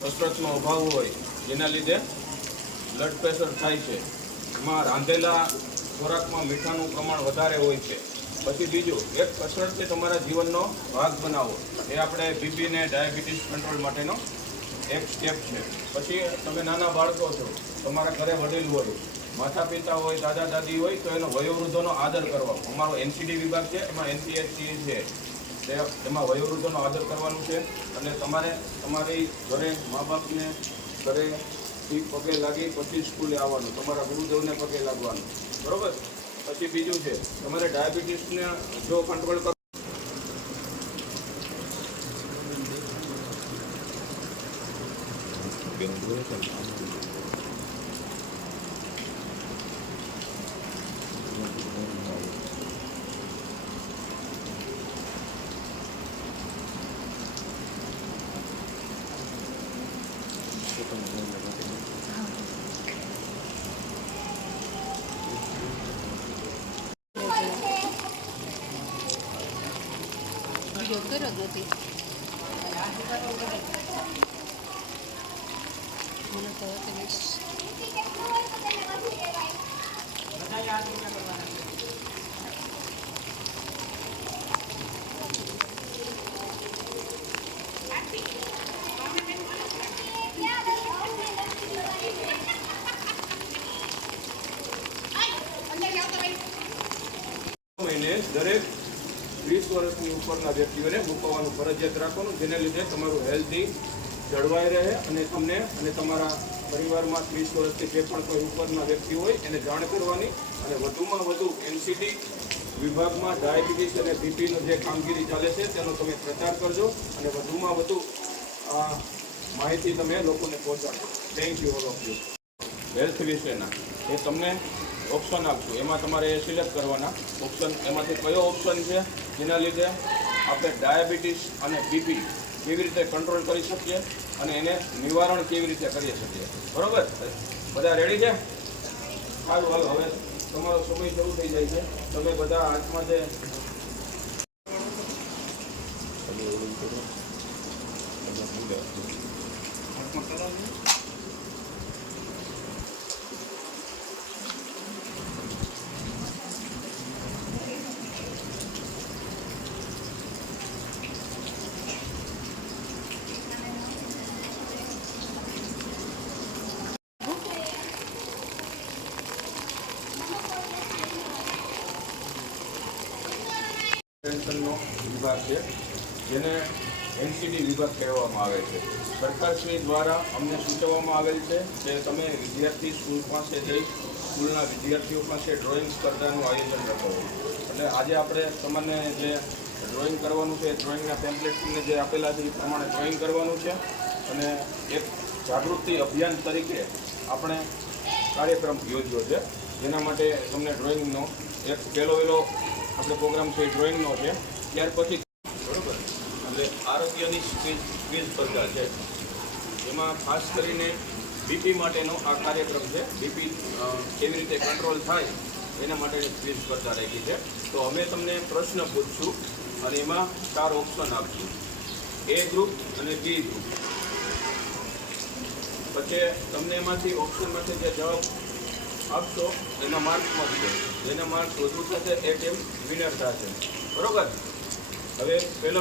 કસરતનો અભાવ હોય જેના લીધે બ્લડ પ્રેશર થાય છે, એમાં રાંધેલા ખોરાકમાં મીઠાનું પ્રમાણ વધારે હોય છે. પછી બીજું, એક કસરતથી તમારા જીવનનો ભાગ બનાવો, એ આપણે બીપી ને ડાયાબિટીસ કંટ્રોલ માટેનો એક સ્ટેપ છે. પછી તમે નાના બાળકો છો, તમારા ઘરે વડીલ હોય, માતા પિતા હોય, દાદા દાદી હોય, તો એનો વયોવૃદ્ધોનો આદર કરવા. અમારો NCD વિભાગ છે, એમાં NCSC છે, એમાં વયોવૃદ્ધોનો આદર કરવાનું છે. અને તમારે તમારી ઘરે મા બાપને ઘરેથી પગે લાગી પછી સ્કૂલે આવવાનું, તમારા ગુરુદેવને પગે લાગવાનું, બરોબર. પછી બીજું છે, તમારે ડાયાબિટીસને જો કંટ્રોલ કરો દરેક 20 વર્ષની ઉપરના વ્યક્તિઓને મૂકવાનું ફરજિયાત રાખવાનું, જેને લીધે તમારું હેલ્ધી જળવાઈ રહે અને તમને અને તમારા પરિવારમાં 30 વર્ષથી જે પણ કોઈ ઉપરના વ્યક્તિ હોય એને જાણ કરવાની. અને વધુમાં વધુ NCD વિભાગમાં ડાયાબિટીસ અને બીપીનો જે કામગીરી ચાલે છે તેનો તમે પ્રચાર કરજો અને વધુમાં વધુ માહિતી તમે લોકોને પહોંચાડજો. Thank you all of you. Health વિશેના એ તમને ઓપ્શન આપશું, એમાં તમારે એ સિલેક્ટ કરવાના ઓપ્શન, એમાંથી કયો ઓપ્શન છે જેના લીધે આપણે ડાયાબિટીસ અને બીપી કેવી રીતે કંટ્રોલ કરી શકીએ અને એને નિવારણ કેવી રીતે કરી શકીએ. બરોબર, બધા રેડી છે? સારું, હાલો હવે તમારો સમય શરૂ થઈ જાય છે. તમે બધા હાથમાં જે પેન્શનનો વિભાગ છે, જેને NCD વિભાગ કહેવામાં આવે છે. સરકારશ્રી દ્વારા અમને સૂચવવામાં આવેલ છે કે તમે વિદ્યાર્થી સ્કૂલ પાસે જઈ સ્કૂલના વિદ્યાર્થીઓ પાસે ડ્રોઈંગ સ્પર્ધાનું આયોજન રાખો. એટલે આજે આપણે તમને જે ડ્રોઈંગ કરવાનું છે, ડ્રોઈંગના પેમ્પલેટ તમને જે આપેલા છે એ પ્રમાણે ડ્રોઈંગ કરવાનું છે. અને એક જાગૃતિ અભિયાન તરીકે આપણે કાર્યક્રમ યોજ્યો છે, જેના માટે તમને ડ્રોઈંગનો એક પહેલો આપણે પ્રોગ્રામ છે ડ્રોઈંગનો છે. ત્યાર પછી બરોબર, એટલે આરોગ્યની ક્વિઝ સ્પર્ધા છે, એમાં ખાસ કરીને બીપી માટેનો આ કાર્યક્રમ છે. બીપી કેવી રીતે કંટ્રોલ થાય એના માટેની ક્વિઝ સ્પર્ધા રાખી છે. તો અમે તમને પ્રશ્ન પૂછશું અને એમાં 4 ઓપ્શન આપશું, A ગ્રુપ અને B ગ્રુપ. પછી તમને એમાંથી ઓપ્શનમાંથી જે જવાબ આપશો એના માર્ક્સ મળશે, જેના માર્ક્સ વધુ થશે એ ટીમ વિનર થશે. બરોબર, હવે પહેલો